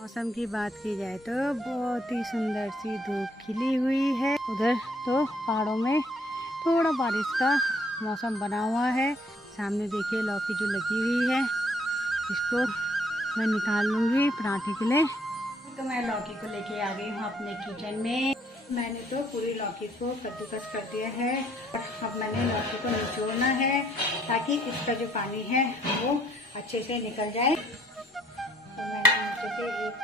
मौसम की बात की जाए तो बहुत ही सुंदर सी धूप खिली हुई है। उधर तो पहाड़ों में थोड़ा बारिश का मौसम बना हुआ है। सामने देखिए लौकी जो लगी हुई है, इसको मैं निकाल लूँगी पराठे के लिए। तो मैं लौकी को लेके आ गई हूँ अपने किचन में। मैंने तो पूरी लौकी को कद्दूकस कर दिया है और अब मैंने लौकी को निचोड़ना है ताकि इसका जो पानी है वो अच्छे से निकल जाए। तो मैंने नीचे से एक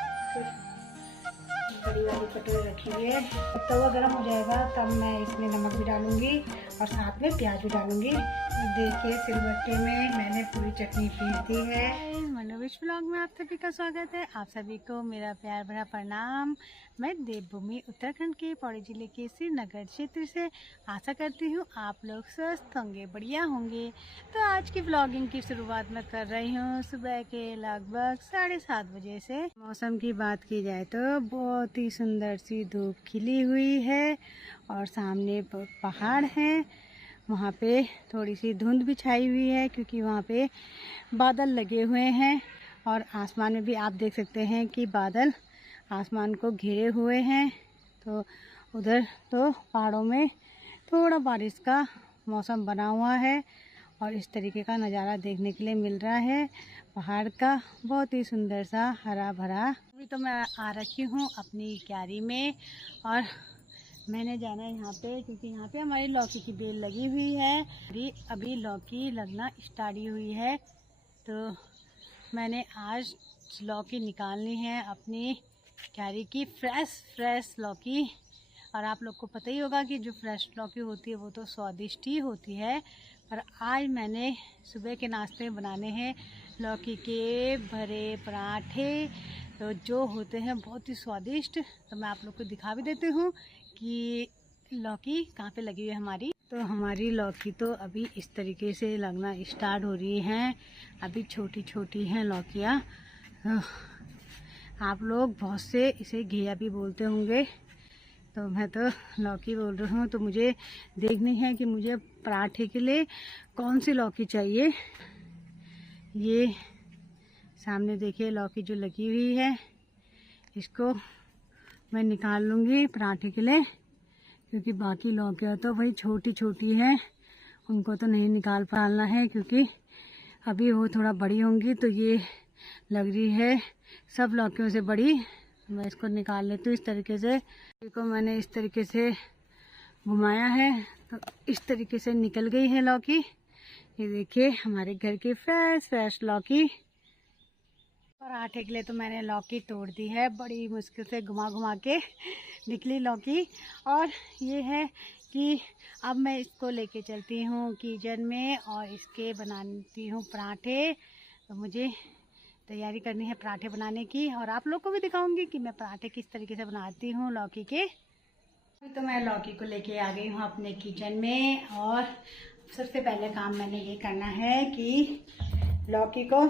बड़ी वाली कटोरी रखी हुई है। जब तवा गर्म हो जाएगा तब मैं इसमें नमक भी डालूंगी और साथ में प्याज भी डालूंगी। देखिए सिलबट्टे में मैंने पूरी चटनी पीस दी है। मनोविश ब्लॉग में आप सभी का स्वागत है। आप सभी को मेरा प्यार भरा प्रणाम। मैं देवभूमि उत्तराखंड के पौड़ी जिले के श्रीनगर क्षेत्र से आशा करती हूँ आप लोग स्वस्थ होंगे, बढ़िया होंगे। तो आज की ब्लॉगिंग की शुरुआत मैं कर रही हूँ सुबह के लगभग 7:30 बजे से। मौसम की बात की जाए तो बहुत ही सुंदर सी धूप खिली हुई है और सामने पहाड़ है। वहाँ पे थोड़ी सी धुंध भी छाई हुई है क्योंकि वहाँ पे बादल लगे हुए हैं और आसमान में भी आप देख सकते हैं कि बादल आसमान को घेरे हुए हैं। तो उधर तो पहाड़ों में थोड़ा बारिश का मौसम बना हुआ है और इस तरीके का नज़ारा देखने के लिए मिल रहा है पहाड़ का, बहुत ही सुंदर सा हरा भरा। अभी तो मैं आ रखी हूँ अपनी क्यारी में और मैंने जाना है यहाँ पे क्योंकि यहाँ पे हमारी लौकी की बेल लगी हुई है। अभी लौकी लगना स्टार्ट हुई है तो मैंने आज लौकी निकालनी है अपनी क्यारी की, फ्रेश लौकी। और आप लोग को पता ही होगा कि जो फ्रेश लौकी होती है वो तो स्वादिष्ट ही होती है। पर आज मैंने सुबह के नाश्ते में बनाने हैं लौकी के भरे पराठे, तो जो होते हैं बहुत ही स्वादिष्ट। तो मैं आप लोग को दिखा भी देती हूँ कि लौकी कहाँ पे लगी हुई है हमारी। तो हमारी लौकी तो अभी इस तरीके से लगना स्टार्ट हो रही हैं। अभी छोटी छोटी हैं लौकियाँ। आप लोग बहुत से इसे घिया भी बोलते होंगे, तो मैं तो लौकी बोल रही हूँ। तो मुझे देखनी है कि मुझे पराठे के लिए कौन सी लौकी चाहिए। ये सामने देखिए लौकी जो लगी हुई है, इसको मैं निकाल लूँगी पराठे के लिए क्योंकि बाकी लौकियाँ तो भाई छोटी छोटी हैं, उनको तो नहीं निकाल पाना है क्योंकि अभी वो थोड़ा बड़ी होंगी। तो ये लग रही है सब लौकियों से बड़ी। मैं इसको निकाल लेती हूँ इस तरीके से। इसको मैंने इस तरीके से घुमाया है तो इस तरीके से निकल गई है लौकी। ये देखिए हमारे घर की फ्रेश लौकी। पराठे के लिए तो मैंने लौकी तोड़ दी है, बड़ी मुश्किल से घुमा घुमा के निकली लौकी। और ये है कि अब मैं इसको लेके चलती हूँ किचन में और इसके बनाती हूँ पराठे। तो मुझे तैयारी करनी है पराठे बनाने की और आप लोग को भी दिखाऊंगी कि मैं पराठे किस तरीके से बनाती हूँ लौकी के। तो मैं लौकी को लेके आ गई हूँ अपने किचन में और सबसे पहले काम मैंने ये करना है कि लौकी को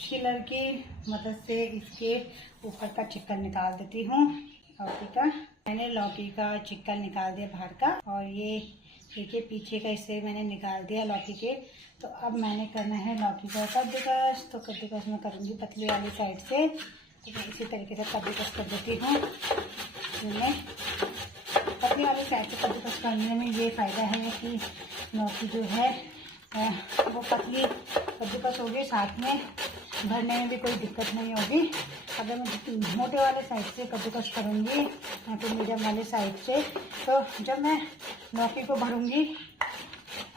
छिलर की मदद से इसके ऊपर का चिक्कन निकाल देती हूँ लौकी का। मैंने लौकी का चिक्कन निकाल दिया बाहर का और ये देखिए पीछे का इससे मैंने निकाल दिया लौकी के। तो अब मैंने करना है लौकी का कद्दूकस। तो कद्दूकस मैं करूँगी पतली वाली साइड से, तो मैं इसी तरीके से कद्दूकस कर देती हूँ। मैं पतली वाली साइड से कद्दूकस करने में ये फ़ायदा है कि लौकी जो है वो पतली कद्दूकस होगी, साथ में भरने में भी कोई दिक्कत नहीं होगी। अगर मैं मोटे वाले साइड से कद्दूकस करूँगी या तो मीडियम वाले साइड से, तो जब मैं लौकी को भरूँगी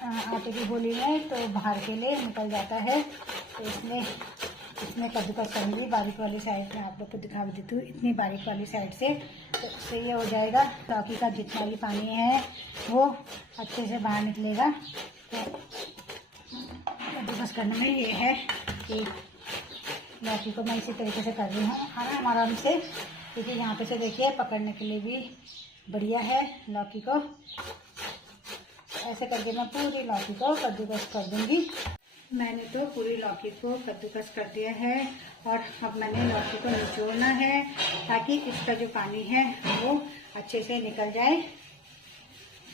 आटे की गोली में तो बाहर के लिए निकल जाता है। तो इसमें कद्दूकस करूँगी बारीक वाली साइड में। आप लोग को दिखा भी देती हूँ इतनी बारीक वाली साइड से, तो इससे ये हो जाएगा लौकी का जितना भी पानी है वो अच्छे से बाहर निकलेगा। तो कद्दूकस करने में ये है कि लौकी को मैं इसी तरीके से कर रही हूँ आराम से, क्योंकि यहाँ पे से देखिए पकड़ने के लिए भी बढ़िया है लौकी को। ऐसे करके मैं पूरी लौकी को कद्दूकस कर दूँगी। मैंने तो पूरी लौकी को कद्दूकस कर दिया है और अब मैंने लौकी को निचोड़ना है ताकि इसका जो पानी है वो अच्छे से निकल जाए।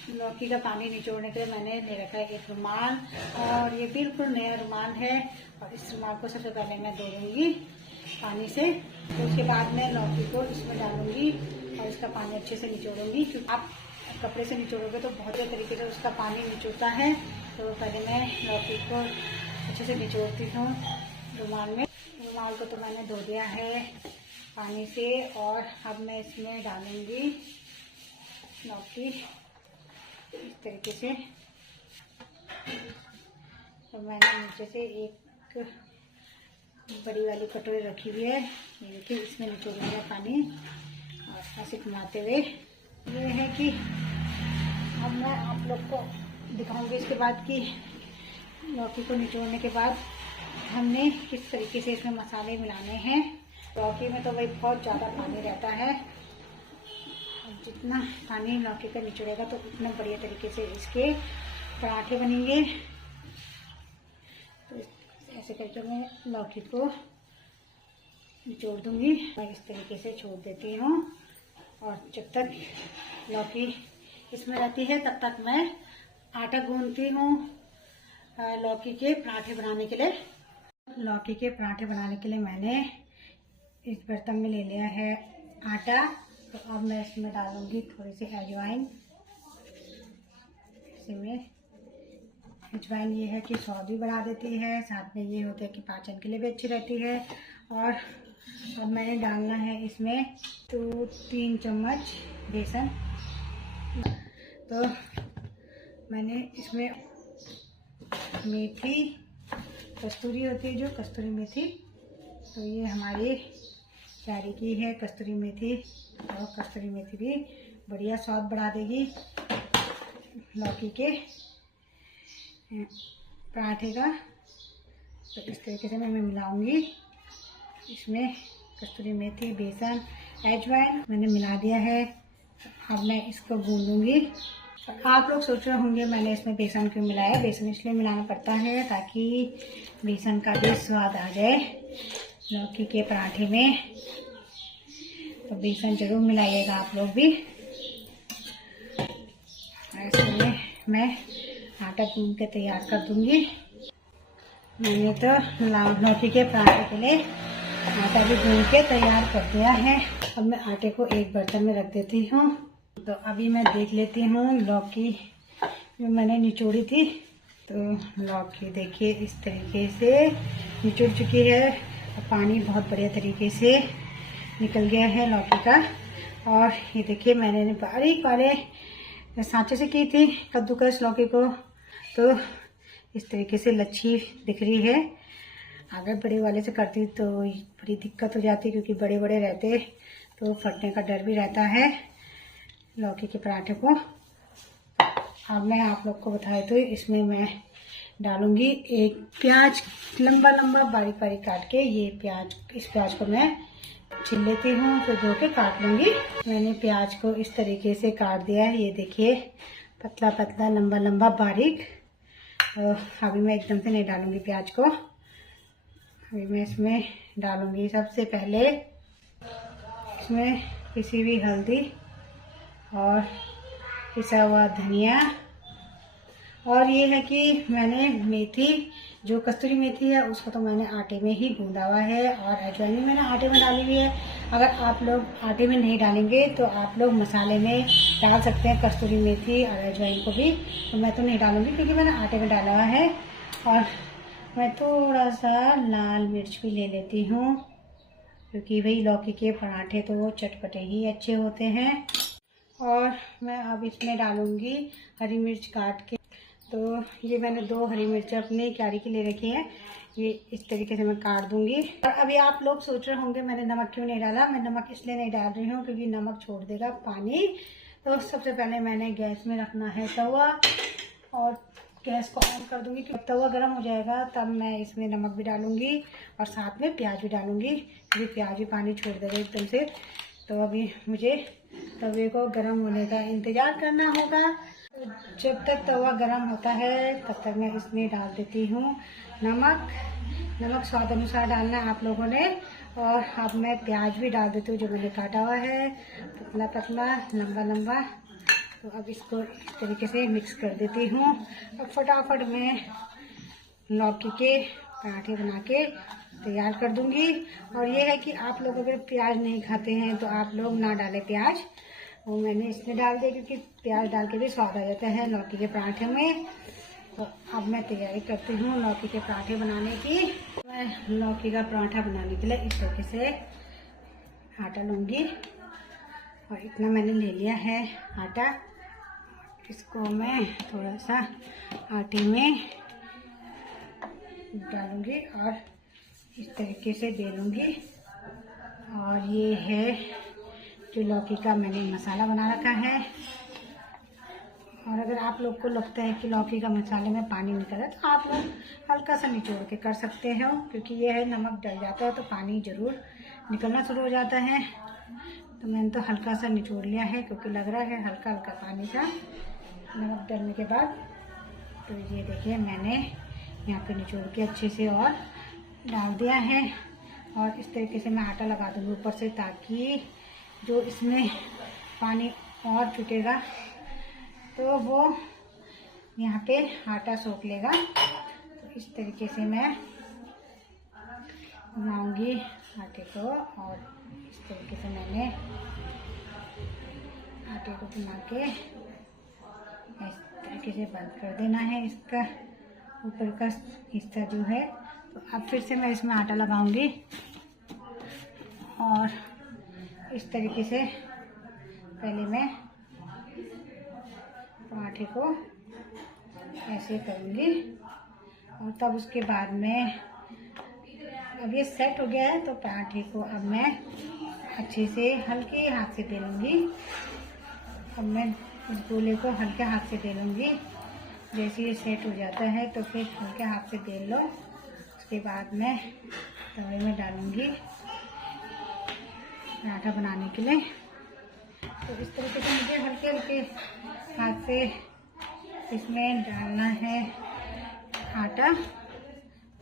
लौकी का पानी निचोड़ने के लिए मैंने ले रखा है एक रुमाल और ये बिल्कुल नया रुमाल है और इस रुमाल को सबसे पहले मैं धो लूँगी। पानी से। तो उसके बाद मैं लौकी को इसमें डालूंगी और इसका पानी अच्छे से निचोड़ूंगी, क्योंकि आप कपड़े से निचोड़ोगे तो बहुत ही तरीके से उसका पानी निचोड़ता है। तो पहले मैं लौकी को अच्छे से निचोड़ती हूँ रुमाल में। रुमाल को तो मैंने धो दिया है पानी से, और अब मैं इसमें डालूंगी लौकी इस तरीके से। तो मैंने नीचे से एक बड़ी वाली कटोरी रखी हुई है, ये देखिए, इसमें निचोड़ूंगा पानी और ऐसे घुमाते हुए। ये है कि अब मैं आप लोग को दिखाऊंगी इसके बाद कि लौकी को निचोड़ने के बाद हमने किस तरीके से इसमें मसाले मिलाने हैं। लौकी में तो भाई बहुत ज़्यादा पानी रहता है, जितना पानी लौकी का निचोड़ेगा तो उतना बढ़िया तरीके से इसके पराठे बनेंगे। तो ऐसे करके मैं लौकी को निचोड़ दूंगी। मैं इस तरीके से छोड़ देती हूँ, और जब तक लौकी इसमें रहती है तब तक मैं आटा गूंथती हूँ लौकी के पराठे बनाने के लिए। लौकी के पराठे बनाने के लिए मैंने इस बर्तन में ले लिया है आटा। तो अब मैं इसमें डालूंगी थोड़ी सी अजवाइन। इसमें अजवाइन ये है कि स्वाद भी बढ़ा देती है, साथ में ये होता है कि पाचन के लिए भी अच्छी रहती है। और अब मैंने डालना है इसमें 3 चम्मच बेसन। तो मैंने इसमें मेथी, कस्तूरी होती है जो कस्तूरी मेथी, तो ये हमारी क्यारी की है कस्तूरी मेथी। और कस्तूरी मेथी भी बढ़िया स्वाद बढ़ा देगी लौकी के पराठे का। तो इस तरीके से मैं मिलाऊंगी इसमें कस्तूरी मेथी, बेसन, अजवाइन मैंने मिला दिया है। अब मैं इसको गूंदूंगी। आप लोग सोच रहे होंगे मैंने इसमें बेसन क्यों मिलाया। बेसन इसलिए मिलाना पड़ता है ताकि बेसन का भी स्वाद आ जाए लौकी के पराठे में। तो बेसन जरूर मिलाइएगा आप लोग भी। ऐसे में मैं आटा गूंद के तैयार कर दूंगी। मैंने तो लौकी के पराठे के लिए आटा भी गूंद के तैयार कर दिया है। अब मैं आटे को एक बर्तन में रख देती हूँ। तो अभी मैं देख लेती हूँ लौकी जो मैंने निचोड़ी थी। तो लौकी देखिए इस तरीके से निचोड़ चुकी है, पानी बहुत बढ़िया तरीके से निकल गया है लौकी का। और ये देखिए मैंने बारीक वाले सांचे से की थी कद्दूकस लौकी को, तो इस तरीके से लच्छी दिख रही है। अगर बड़े वाले से करती तो बड़ी दिक्कत हो जाती, क्योंकि बड़े बड़े रहते तो फटने का डर भी रहता है लौकी के पराठे को। अब मैं आप लोग को बताए तो इसमें मैं डालूंगी एक प्याज, लंबा लंबा बारीक बारीक काट के। ये प्याज, इस प्याज को मैं छील लेती हूँ, फिर धो के काट लूँगी। मैंने प्याज को इस तरीके से काट दिया है, ये देखिए पतला पतला लंबा लंबा बारीक। तो अभी मैं एकदम से नहीं डालूँगी प्याज को। अभी मैं इसमें डालूँगी सबसे पहले इसमें पिसी हुई हल्दी और पिसा हुआ धनिया। और ये है कि मैंने मेथी, जो कस्तूरी मेथी है उसको तो मैंने आटे में ही गूंदा हुआ है, और अजवाइन भी मैंने आटे में डाली हुई है। अगर आप लोग आटे में नहीं डालेंगे तो आप लोग मसाले में डाल सकते हैं कस्तूरी मेथी और अजवाइन को भी। तो मैं तो नहीं डालूंगी क्योंकि मैंने आटे में डाला हुआ है। और मैं थोड़ा सा लाल मिर्च भी ले लेती हूँ, क्योंकि भाई लौकी के पराठे तो चटपटे ही अच्छे होते हैं। और मैं अब इसमें डालूंगी हरी मिर्च काट के। तो ये मैंने 2 हरी मिर्च अपनी क्यारी की ले रखी है, ये इस तरीके से मैं काट दूंगी। और अभी आप लोग सोच रहे होंगे मैंने नमक क्यों नहीं डाला। मैं नमक इसलिए नहीं डाल रही हूँ क्योंकि नमक छोड़ देगा पानी। तो सबसे पहले मैंने गैस में रखना है तवा, और गैस को ऑन कर दूंगी। जब तवा गर्म हो जाएगा तब मैं इसमें नमक भी डालूंगी और साथ में प्याज भी डालूंगी, क्योंकि प्याज भी पानी छोड़ देगा एकदम से। तो अभी मुझे तवे को गर्म होने का इंतज़ार करना होगा। जब तक तवा गर्म होता है तब तक मैं इसमें डाल देती हूँ नमक। नमक स्वाद अनुसार डालना आप लोगों ने। और अब मैं प्याज भी डाल देती हूँ जो मैंने काटा हुआ है, पतला पतला लंबा लंबा। तो अब इसको इस तरीके से मिक्स कर देती हूँ। अब फटाफट मैं लौकी के पराठे बना के तैयार कर दूंगी। और ये है कि आप लोग अगर प्याज नहीं खाते हैं तो आप लोग ना डालें प्याज, वो मैंने इसमें डाल दिया क्योंकि प्याज डाल के भी स्वाद आ जाता है लौकी के पराठे में। तो अब मैं तैयारी करती हूँ लौकी के पराठे बनाने की। मैं लौकी का पराठा बनाने के लिए इस तरीके से आटा लूँगी और इतना मैंने ले लिया है आटा। इसको मैं थोड़ा सा आटे में डालूँगी और इस तरीके से बेलूँगी। और ये है जो लौकी का मैंने मसाला बना रखा है। और अगर आप लोग को लगता है कि लौकी का मसाले में पानी निकल रहा है तो आप लोग हल्का सा निचोड़ के कर सकते हो, क्योंकि ये है नमक डल जाता है तो पानी ज़रूर निकलना शुरू हो जाता है। तो मैंने तो हल्का सा निचोड़ लिया है क्योंकि लग रहा है हल्का हल्का पानी सा नमक डलने के बाद। तो ये देखिए मैंने यहाँ पे निचोड़ के अच्छे से और डाल दिया है। और इस तरीके से मैं आटा लगा दूँगी ऊपर से, ताकि जो इसमें पानी और छूटेगा तो वो यहाँ पे आटा सोख लेगा। तो इस तरीके से मैं घुमाऊँगी आटे को और इस तरीके से मैंने आटे को घुमा के इस तरीके से बंद कर देना है इसका ऊपर का हिस्सा जो है। तो अब फिर से मैं इसमें आटा लगाऊंगी और इस तरीके से पहले मैं पराठे को ऐसे करूँगी और तब उसके बाद में अब ये सेट हो गया है तो पराठे को अब मैं अच्छे से हल्के हाथ से बेलूँगी। अब मैं इस गोले को हल्के हाथ से बेलूँगी। जैसे ये सेट हो जाता है तो फिर हल्के हाथ से बेल लो। उसके बाद मैं तवे में डालूँगी पराठा बनाने के लिए। तो इस तरीके से मुझे हल्के हल्के हाथ से इसमें डालना है आटा,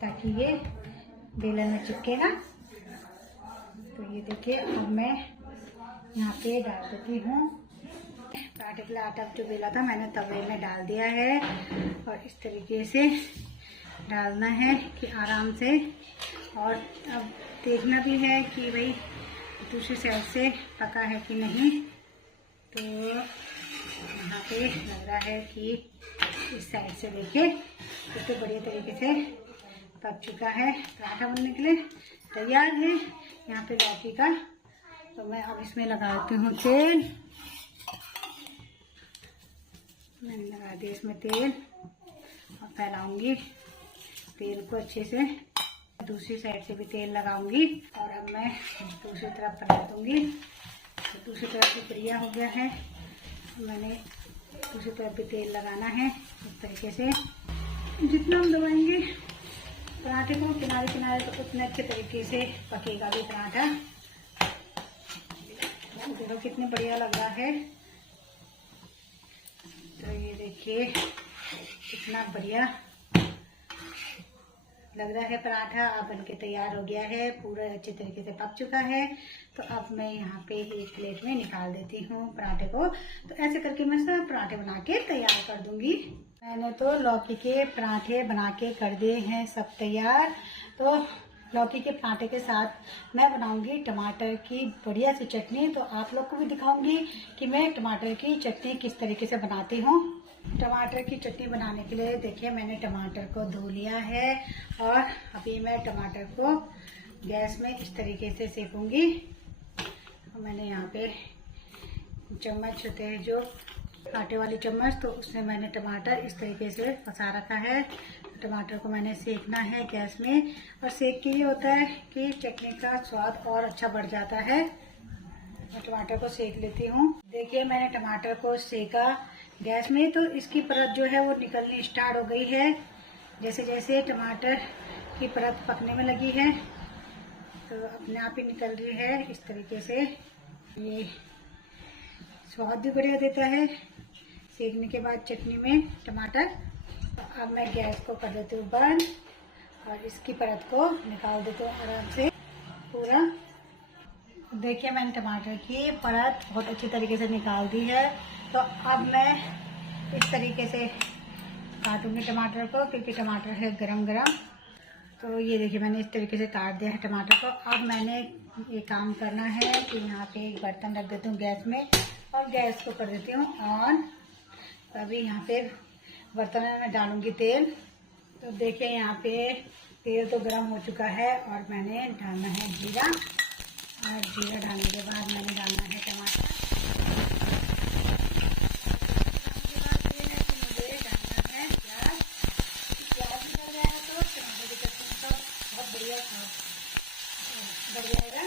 ताकि ये बेलन में चिपके ना। तो ये देखिए अब मैं यहाँ पे डाल देती हूँ पराठे के लिए आटा जो बेला था मैंने तवे में डाल दिया है। और इस तरीके से डालना है कि आराम से। और अब देखना भी है कि भाई दूसरी साइड से पका है कि नहीं। तो यहाँ पे लग रहा है कि इस साइड से लेके तो बढ़िया तरीके से पक चुका है। पराठा बनने के लिए तैयार है यहाँ पे लौकी का। तो मैं अब इसमें लगाती हूँ तेल। मैंने लगा दिया इसमें तेल और फैलाऊंगी तेल को अच्छे से। दूसरी साइड से भी तेल लगाऊंगी और अब मैं दूसरी तरफ पलट दूंगी। तो दूसरी तरफ भी बढ़िया हो गया है। मैंने दूसरी तरफ भी तेल लगाना है इस तरीके से। जितना हम दबाएंगे पराठे को किनारे किनारे तो उतने अच्छे तरीके से पकेगा भी पराठा। देखो कितने बढ़िया लग रहा है। तो ये देखिए कितना बढ़िया लग रहा है पराठा। अब बनके तैयार हो गया है, पूरा अच्छे तरीके से पक चुका है। तो अब मैं यहाँ पे एक प्लेट में निकाल देती हूँ पराठे को। तो ऐसे करके मैं सब पराठे बना के तैयार कर दूंगी। मैंने तो लौकी के पराठे बना के कर दिए हैं सब तैयार। तो लौकी के पराठे के साथ मैं बनाऊंगी टमाटर की बढ़िया सी चटनी। तो आप लोग को भी दिखाऊंगी कि मैं टमाटर की चटनी किस तरीके से बनाती हूँ। टमाटर की चटनी बनाने के लिए देखिए मैंने टमाटर को धो लिया है और अभी मैं टमाटर को गैस में इस तरीके से सेकूंगी। मैंने यहाँ पे चम्मच होते हैं जो आटे वाली चम्मच, तो उसमें मैंने टमाटर इस तरीके से फंसा रखा है। टमाटर को मैंने सेकना है गैस में। और सेक के ये होता है कि चटनी का स्वाद और अच्छा बढ़ जाता है। मैं टमाटर को सेक लेती हूँ। देखिए मैंने टमाटर को सेका गैस में, तो इसकी परत जो है वो निकलनी स्टार्ट हो गई है। जैसे जैसे टमाटर की परत पकने में लगी है तो अपने आप ही निकल रही है इस तरीके से। ये स्वाद भी बढ़िया देता है सेकने के बाद चटनी में टमाटर। तो अब मैं गैस को कर देती हूँ बंद और इसकी परत को निकाल देती हूँ आराम से पूरा। देखिए मैंने टमाटर की परत बहुत अच्छी तरीके से निकाल दी है। तो अब मैं इस तरीके से काटूंगी टमाटर को, क्योंकि टमाटर है गरम गरम। तो ये देखिए मैंने इस तरीके से काट दिया है टमाटर को। अब मैंने ये काम करना है कि यहाँ पे एक बर्तन रख देती हूँ गैस में और गैस को कर देती हूँ ऑन। अभी यहाँ पे बर्तन में मैं डालूँगी तेल। तो देखिए यहाँ पे तेल तो गर्म हो चुका है और मैंने डालना है जीरा, और जीरा डालने के बाद मैंने डालना है टमाटर। मुझे डालना है प्याज। प्याज भी डल जाएगा तो टमाटर की चटनी तो बहुत बढ़िया बढ़ जाएगा।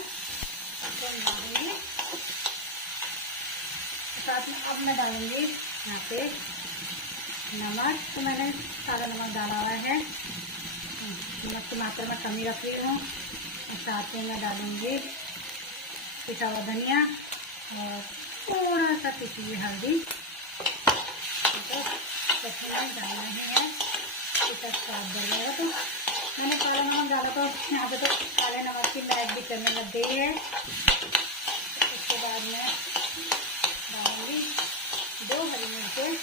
इसको डालूंगी साथ में। अब मैं डालूंगी यहाँ पे नमक। तो मैंने सारा नमक डाला हुआ है। नमक की मात्रा में कमी रख रही हूँ। और साथ में मैं डालूंगी पिसा हुआ धनिया और थोड़ा सा पिसी हुई हल्दी। तो चटनी में डालना ही है, इसका स्वाद बढ़ जाएगा। तो मैंने काला नमक डाला तो यहाँ पे तो काले नमक की महक भी करने लग गई है। उसके बाद मैं डालूंगी 2 हरी मिर्चें।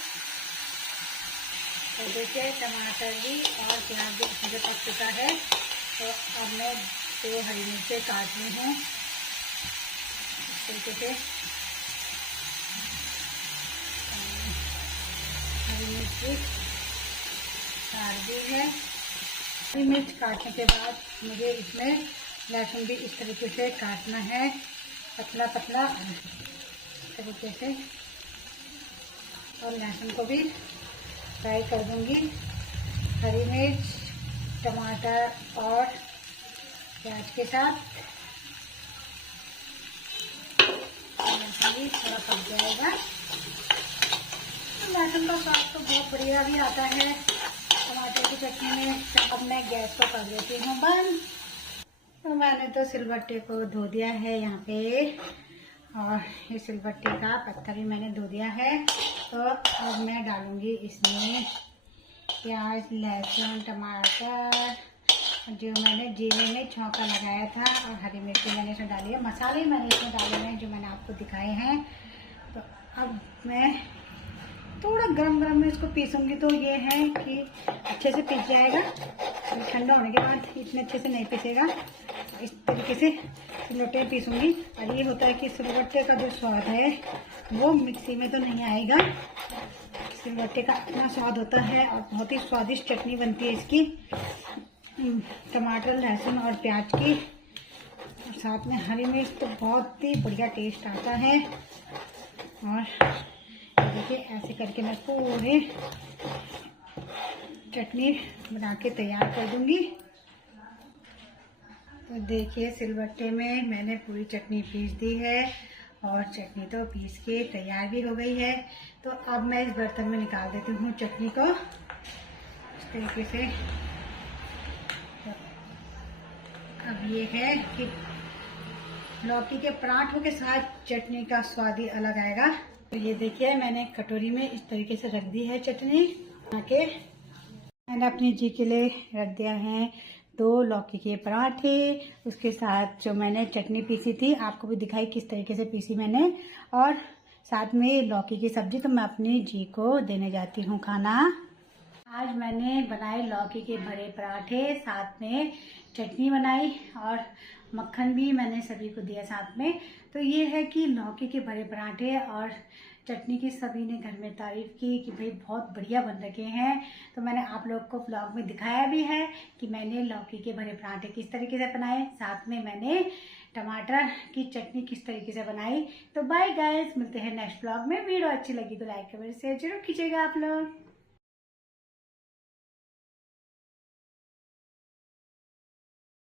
तो देखिए टमाटर भी और प्याज भी अच्छे से पक चुका है। तो अब मैं 2 हरी मिर्चें काट ली हूँ इस तरीके से। हरी मिर्च काट दी है। हरी मिर्च काटने के बाद मुझे इसमें लहसुन भी इस तरीके से काटना है, पतला पतला तरीके से। और लहसुन को भी फ्राई कर दूंगी। हरी मिर्च, टमाटर और प्याज के साथ लहसुन भी थोड़ा पक जाएगा। लहसुन का स्वाद तो बहुत बढ़िया भी आता है टमाटर की चटनी में। तो अब मैं गैस को कर देती हूँ बंद। तो मैंने तो सिलबट्टे को धो दिया है यहाँ पे, और ये सिलबट्टे का पत्थर भी मैंने धो दिया है। तो अब मैं डालूंगी इसमें प्याज, लहसुन, टमाटर, जो मैंने जीरे में छौंका लगाया था, और हरी मिर्ची मैंने इसमें डाली है। मसाले मैंने इसमें डाले हैं जो मैंने आपको दिखाए हैं। तो अब मैं थोड़ा गरम गरम में इसको पीसूँगी। तो ये है कि अच्छे से पीस जाएगा। ठंडा होने के बाद इतने अच्छे से नहीं पीसेगा। इस तरीके से सिलबट्टे में पीसूँगी। और ये होता है कि सिलबट्टे का जो स्वाद है वो मिक्सी में तो नहीं आएगा। सिलबट्टे का अपना स्वाद होता है और बहुत ही स्वादिष्ट चटनी बनती है इसकी, टमाटर, लहसुन और प्याज की, और साथ में हरी मिर्च। तो बहुत ही बढ़िया टेस्ट आता है। और देखिए ऐसे करके मैं पूरे चटनी बना के तैयार कर दूंगी। तो देखिए सिलबट्टे में मैंने पूरी चटनी पीस दी है, और चटनी तो पीस के तैयार भी हो गई है। तो अब मैं इस बर्तन में निकाल देती हूँ चटनी को इस तरीके से। तो अब ये है कि लौकी के पराठों के साथ चटनी का स्वाद ही अलग आएगा। तो ये देखिए मैंने कटोरी में इस तरीके से रख दी है चटनी बना के। मैंने अपनी जी के लिए रख दिया है 2 लौकी के पराठे, उसके साथ जो मैंने चटनी पीसी थी आपको भी दिखाई किस तरीके से पीसी मैंने, और साथ में लौकी की सब्जी। तो मैं अपनी जी को देने जाती हूँ खाना। आज मैंने बनाए लौकी के भरे पराठे, साथ में चटनी बनाई और मक्खन भी मैंने सभी को दिया साथ में। तो ये है कि लौकी के भरे पराठे और चटनी की सभी ने घर में तारीफ़ की कि भाई बहुत बढ़िया बन रखे हैं। तो मैंने आप लोग को व्लॉग में दिखाया भी है कि मैंने लौकी के भरे पराठे किस तरीके से बनाए, साथ में मैंने टमाटर की चटनी किस तरीके से बनाई। तो बाय गाइस, मिलते हैं नेक्स्ट व्लॉग में। वीडियो अच्छी लगी तो लाइक कमेंट शेयर जरूर कीजिएगा आप लोग।